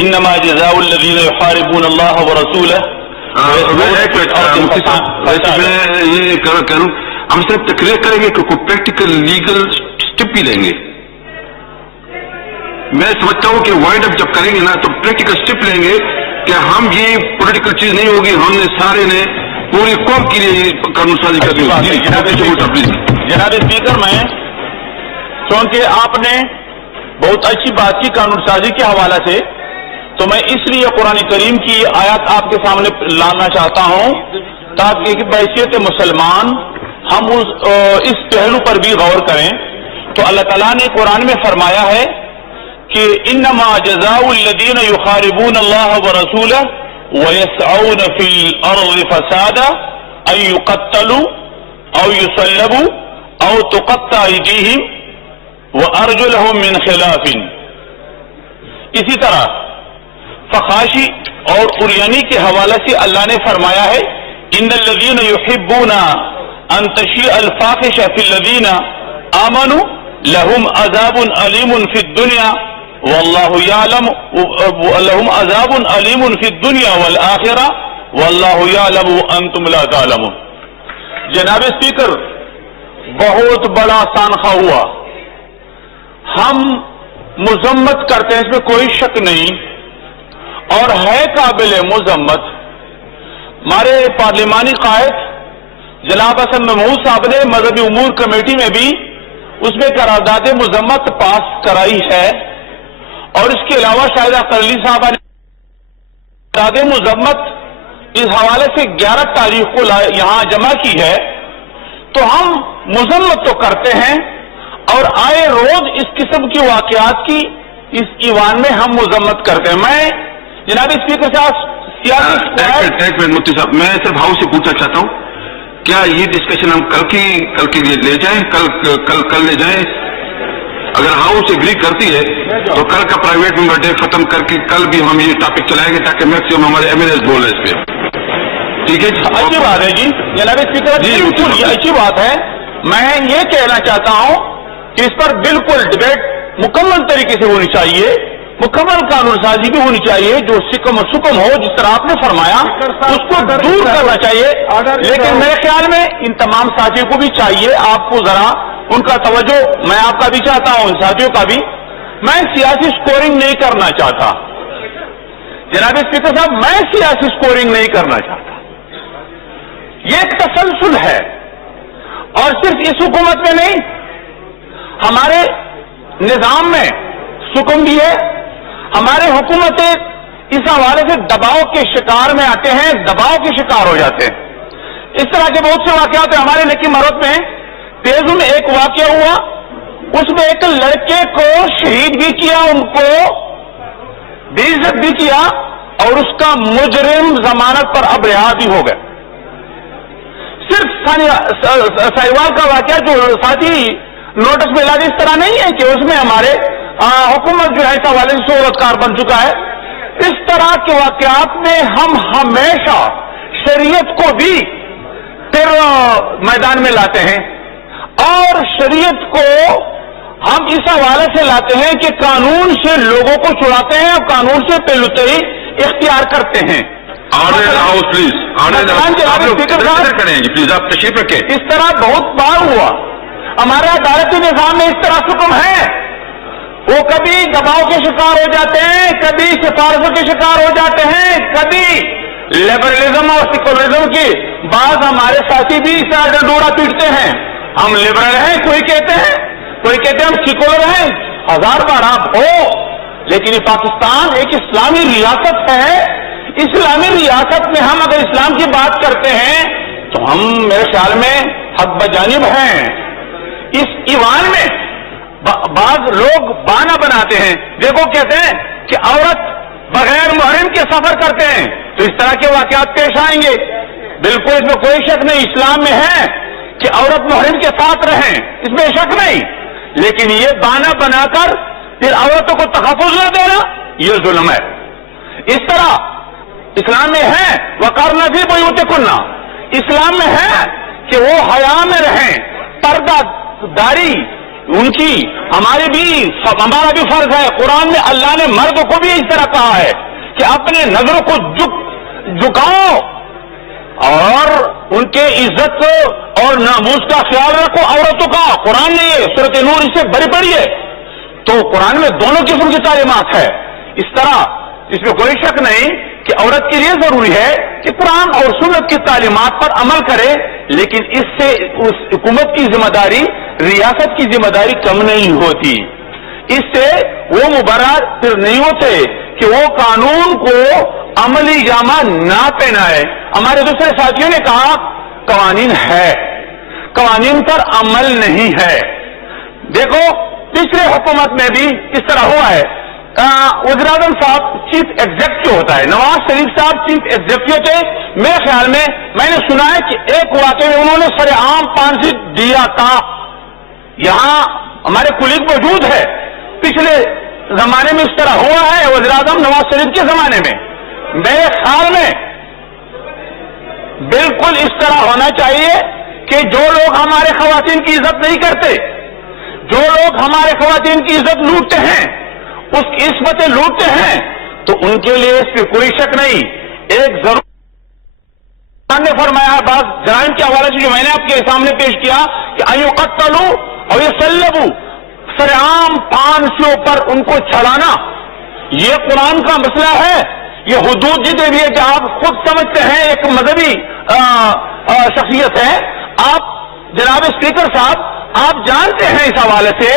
انما جزاء الذین یحاربون اللہ ورسولہ. میں یہ کروں ہم صرف تقریر کریں گے کہ کوئی پریکٹیکل لیگل اسٹیپ بھی لیں گے. میں سمجھتا ہوں کہ وائنڈ اپ جب کریں گے نا تو پریکٹیکل اسٹیپ لیں گے کہ ہم یہ پولیٹیکل چیز نہیں ہوگی. ہم نے سارے نے پوری قوم کے لیے قانون سازی کرنی ہوگی. جناب اسپیکر، میں چونکہ آپ نے بہت اچھی بات کی قانون سازی کے حوالے سے، تو میں اس لیے قرآن کریم کی آیات آپ کے سامنے لانا چاہتا ہوں تاکہ بحیثیت مسلمان ہم اس پہلو پر بھی غور کریں. تو اللہ تعالیٰ نے قرآن میں فرمایا ہے کہ انما جزاء الذین یحاربون اللہ ورسولہ ویسعون فی الارض فسادا ان یقتلوا او یصلبوا او تقطع ایدیہم وارجلہم من خلاف. اسی طرح فخاشی اور اریانی کے حوالے سے اللہ نے فرمایا ہے ان الذین یحبون ان تشیع الفاحشۃ فی الذین آمنوا لهم عذاب علیم فی الدنیا واللہ یعلم لهم عذاب علیم فی الدنیا والآخرہ واللہ یعلم وانتم لا تعلمون. جناب اسپیکر، بہت بڑا سانحہ ہوا. ہم مذمت کرتے ہیں، اس میں کوئی شک نہیں، اور ہے قابل مذمت. ہمارے پارلیمانی قائد جناب حسن محمود صاحب نے مذہبی امور کمیٹی میں بھی اس میں قرارداد مذمت پاس کرائی ہے، اور اس کے علاوہ شاہد اختر علی صاحب نے قرارداد مذمت اس حوالے سے 11 تاریخ کو یہاں جمع کی ہے. تو ہم مذمت تو کرتے ہیں، اور آئے روز اس قسم کی واقعات کی اس ایوان میں ہم مذمت کرتے ہیں. میں جناب اسپیکر صاحب ایک منٹ مفتی صاحب، میں صرف ہاؤس سے پوچھنا چاہتا ہوں کیا یہ ڈسکشن ہم کل کے لیے لے جائیں؟ کل لے جائیں؟ اگر ہاؤس اگری کرتی ہے تو کل کا پرائیویٹ ممبر ڈے ختم کر کے کل بھی ہم یہ ٹاپک چلائیں گے تاکہ میکسیمم ہمارے ایم ایل ایز بول رہے اس پہ. ٹھیک ہے جی، اچھی بات ہے جی جناب اسپیکر، بالکل یہ اچھی بات ہے. میں یہ کہنا چاہتا ہوں کہ اس پر بالکل ڈبیٹ مکمل طریقے سے ہونی چاہیے، مکمل قانون سازی بھی ہونی چاہیے، جو سکم ہو جس طرح آپ نے فرمایا اس کو دور کرنا چاہیے. لیکن میرے خیال میں ان تمام ساتھیوں کو بھی چاہیے، آپ کو ذرا ان کا توجہ، میں آپ کا بھی چاہتا ہوں، ان ساتھیوں کا بھی. میں سیاسی سکورنگ نہیں کرنا چاہتا جناب اسپیکر صاحب، میں سیاسی سکورنگ نہیں کرنا چاہتا. یہ ایک تسلسل ہے، اور صرف اس حکومت میں نہیں، ہمارے نظام میں سکم بھی ہے. ہمارے حکومتیں اس حوالے سے دباؤ کے شکار میں آتے ہیں، دباؤ کے شکار ہو جاتے ہیں. اس طرح کے بہت سے واقعات ہیں. ہمارے نکی مرود میں تیزو میں ایک واقعہ ہوا، اس میں ایک لڑکے کو شہید بھی کیا، ان کو بے عزت بھی کیا، اور اس کا مجرم ضمانت پر اب رہا بھی ہو گیا. صرف ساہیوال کا واقعہ جو ساتھی نوٹس میں لا دے، اس طرح نہیں ہے کہ اس میں ہمارے حکومت جو ہے اس حوالے سے صورتکار بن چکا ہے. اس طرح کے واقعات میں ہم ہمیشہ شریعت کو بھی پھر میدان میں لاتے ہیں، اور شریعت کو ہم اس حوالے سے لاتے ہیں کہ قانون سے لوگوں کو چھڑاتے ہیں اور قانون سے پہلوتری اختیار کرتے ہیں. پلیز آپ تشریف رکھیں. اس طرح بہت بار ہوا. ہمارا عدالتی نظام میں اس طرح حکم ہے، وہ کبھی دباؤ کے شکار ہو جاتے ہیں، کبھی سفارشوں کے شکار ہو جاتے ہیں، کبھی لبرلزم اور سیکولرزم کی. بعض ہمارے ساتھی بھی اس طرح ڈنڈورا پیٹتے ہیں، ہم لبرل ہیں، کوئی کہتے ہیں ہم سیکولر ہیں. 1000 بار آپ ہو، لیکن یہ پاکستان ایک اسلامی ریاست ہے. اسلامی ریاست میں ہم اگر اسلام کی بات کرتے ہیں تو ہم میرے خیال میں حق بجانب ہیں. اس ایوان میں بعض لوگ بہانہ بناتے ہیں، دیکھو کہتے ہیں کہ عورت بغیر محرم کے سفر کرتے ہیں تو اس طرح کے واقعات پیش آئیں گے. بالکل اس میں کوئی شک نہیں، اسلام میں ہے کہ عورت محرم کے ساتھ رہیں، اس میں شک نہیں. لیکن یہ بہانہ بنا کر پھر عورتوں کو تحفظ نہ دینا، یہ ظلم ہے. اس طرح اسلام میں ہے وقارنا فی بیوتکن، اسلام میں ہے کہ وہ حیا میں رہیں، پردہ داری ان کی ہمارا بھی فرض ہے. قرآن میں اللہ نے مرد کو بھی اس طرح کہا ہے کہ اپنے نظروں کو جھکاؤ اور ان کے عزت اور ناموس کا خیال رکھو عورتوں کا. قرآن نے یہ سورۃ نور اس سے بڑی پڑی ہے. تو قرآن میں دونوں قسم کی تعلیمات ہے. اس طرح اس میں کوئی شک نہیں کہ عورت کے لیے ضروری ہے کہ قرآن اور سنت کی تعلیمات پر عمل کرے, لیکن اس سے اس حکومت کی ذمہ داری, ریاست کی ذمہ داری کم نہیں ہوتی. اس سے وہ مبرر پھر نہیں ہوتے کہ وہ قانون کو عملی جامہ نہ پہنائے. ہمارے دوسرے ساتھیوں نے کہا قوانین ہے, قوانین پر عمل نہیں ہے. دیکھو پچھلے حکومت میں بھی اس طرح ہوا ہے. وزیر اعظم صاحب چیف ایگزیکٹو ہوتا ہے, نواز شریف صاحب چیف ایگزیکٹو تھے. میرے خیال میں نے سنا ہے کہ ایک واقعے میں انہوں نے سر عام پانسی دیا تھا. یہاں ہمارے کلیگ موجود ہے. پچھلے زمانے میں اس طرح ہوا ہے وزیر اعظم نواز شریف کے زمانے میں. میرے خیال میں بالکل اس طرح ہونا چاہیے کہ جو لوگ ہمارے خواتین کی عزت نہیں کرتے, جو لوگ ہمارے خواتین کی عزت لوٹتے ہیں, اس کی عصمتیں لوٹتے ہیں, تو ان کے لیے اس پہ کوئی شک نہیں. ایک ضرور نے فرمایا بعض جرائم کے حوالے سے جو میں نے آپ کے سامنے پیش کیا کہ ایو قتلوا اور یصلبوا, سر عام پھانسیوں پر ان کو چڑھانا, یہ قرآن کا مسئلہ ہے. یہ حدود جتنے بھی ہے کہ آپ خود سمجھتے ہیں ایک مذہبی شخصیت ہے. آپ جناب اسپیکر صاحب آپ جانتے ہیں اس حوالے سے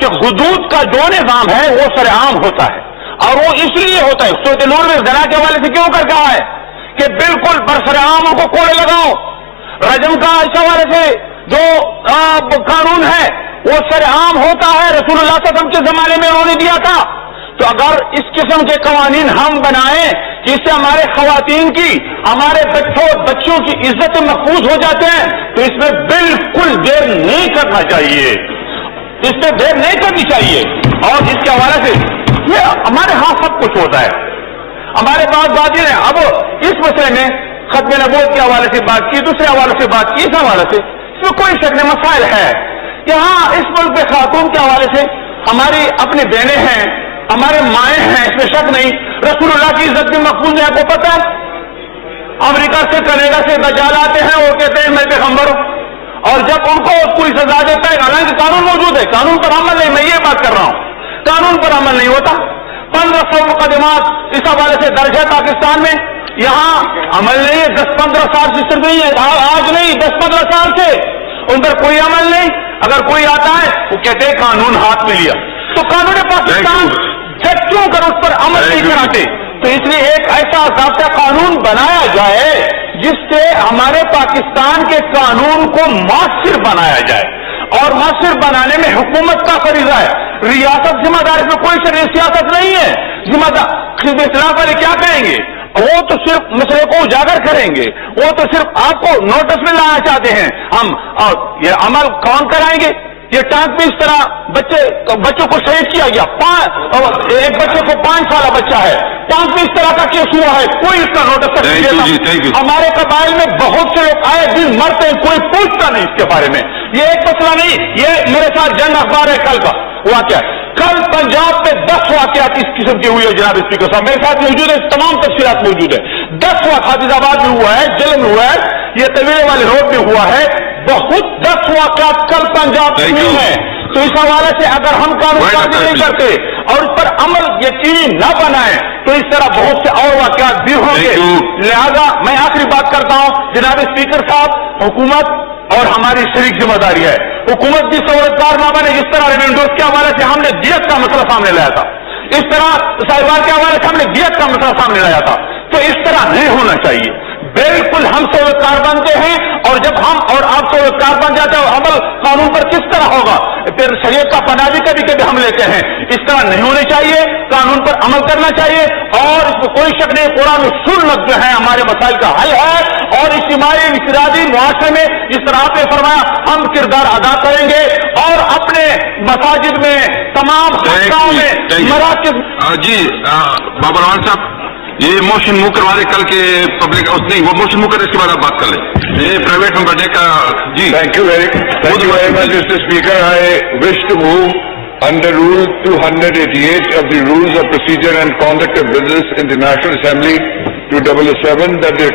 کہ حدود کا جو نظام ہے وہ سر عام ہوتا ہے, اور وہ اس لیے ہوتا ہے. سورۃ نور میں زنا کے حوالے سے کیوں کر کہا ہے کہ بالکل برسر عاموں کو کوڑے لگاؤ. رجم کا اس حوالے سے جو قانون ہے وہ سر عام ہوتا ہے. رسول اللہ صلی اللہ علیہ وسلم کے زمانے میں انہوں نے دیا تھا. تو اگر اس قسم کے قوانین ہم بنائیں جس سے ہمارے خواتین کی, ہمارے بچوں کی عزت محفوظ ہو جاتے ہیں, تو اس میں بالکل دیر نہیں کرنا چاہیے, اس پہ دیر نہیں کرنی چاہیے. اور اس کے حوالے سے یہ ہمارے ہاں سب کچھ ہوتا ہے. ہمارے پاس بات یہ ہے, اب اس مسئلے میں ختم نبوت کے حوالے سے بات کی, دوسرے حوالے سے بات کی, اس حوالے سے اس میں کوئی شک نہیں. مسائل ہے یہاں اس ملک کے خاتون کے حوالے سے ہماری اپنی بہنیں ہیں, ہمارے مائیں ہیں, اس میں شک نہیں. رسول اللہ کی عزت بھی محفوظ ہے. آپ کو پتا ہے امریکہ سے کینیڈا سے دجال آتے ہیں, وہ کہتے ہیں میں پیغمبر ہوں, اور جب ان کو کوئی سزا دیتا ہے, حالانکہ قانون موجود ہے, قانون پر عمل نہیں, میں یہ بات کر رہا ہوں, قانون پر عمل نہیں ہوتا. 1500 مقدمات اس حوالے سے درج ہے پاکستان میں, یہاں عمل نہیں ہے. 10-15 سال سے صرف نہیں ہے, آج نہیں 10-15 سال سے ان پر کوئی عمل نہیں. اگر کوئی آتا ہے وہ کہتے ہیں قانون ہاتھ میں لیا. تو قانون پاکستان جب کیوں کر اس پر عمل نہیں کراتے؟ تو اس لیے ایک ایسا ضابطہ قانون بنایا جائے جس سے ہمارے پاکستان کے قانون کو مؤثر بنایا جائے, اور مؤثر بنانے میں حکومت کا فریضہ ہے. ریاست ذمہ دار, اس میں کوئی شرعی سیاست نہیں ہے. ذمہ دار اصلاح والے کیا کہیں گے؟ وہ تو صرف مسئلے کو اجاگر کریں گے, وہ تو صرف آپ کو نوٹس میں لانا چاہتے ہیں. ہم یہ عمل کون کرائیں گے؟ یہ ٹانک میں اس طرح بچوں کو شہید کیا گیا, ایک بچے کو 5 سالہ بچہ ہے, ٹانک میں اس طرح کا کیس ہوا ہے, کوئی اس کا نوٹس نہیں. ہمارے قبائل میں بہت سے لوگ آئے دن مرتے ہیں, کوئی پوچھتا نہیں اس کے بارے میں. یہ ایک مسئلہ نہیں, یہ میرے ساتھ جنگ اخبار ہے کل کا واقعہ. کل پنجاب میں 10 واقعات اس قسم کے ہوئے ہیں جناب اسپیکر صاحب, میرے ساتھ موجود ہے, تمام تفصیلات موجود ہے. 10 واقعات حافظ آباد میں ہوا ہے, جلن میں ہوا ہے, یہ طویلے والے روڈ میں ہوا ہے, بہت 10 واقعات کل پنجاب میں ہیں. تو اس حوالے سے اگر ہم قانون سازی نہیں کرتے اور اس پر عمل یقینی نہ بنائیں تو اس طرح بہت سے اور واقعات بھی ہوں گے. لہذا میں آخری بات کرتا ہوں جناب اسپیکر صاحب, حکومت اور ہماری شریک ذمہ داری ہے. حکومت بھی سہولتکار نہ بنے. جس طرح ریمینڈوز کے حوالے سے ہم نے دیت کا مسئلہ سامنے لایا تھا, اس طرح صاحبان کے حوالے سے ہم نے دیت کا مسئلہ سامنے لایا تھا. تو اس طرح نہیں ہونا چاہیے. بالکل ہم سہولتکار بنتے ہیں, اور جب ہم اور آپ سہولتکار بن جاتے ہیں, عمل قانون پر کس طرح ہوگا؟ پھر شریعت کا پناہ بھی کبھی کبھی ہم لیتے ہیں. اس طرح نہیں ہونی چاہیے, قانون پر عمل کرنا چاہیے. اور اس میں کوئی شک نہیں, قرآن و سنت جو ہے ہمارے مسائل کا حل ہے, اور اجتماعی انفرادی معاشرے میں جس طرح آپ نے فرمایا ہم کردار ادا کریں گے, اور اپنے مساجد میں تمام خانقاہوں میں مراکز. جی بابر صاحب یہ موشن موو کروا دیں کل کے پبلک نہیں وہ موشن موو کرے اس کے بعد آپ بات کر لیں یہ پرائیویٹ میں بڑھنے کا جی Thank you very much, Mr. Speaker. I wish to move under Rule 288 of the Rules of Procedure and Conduct of Business in the National Assembly 2007 that the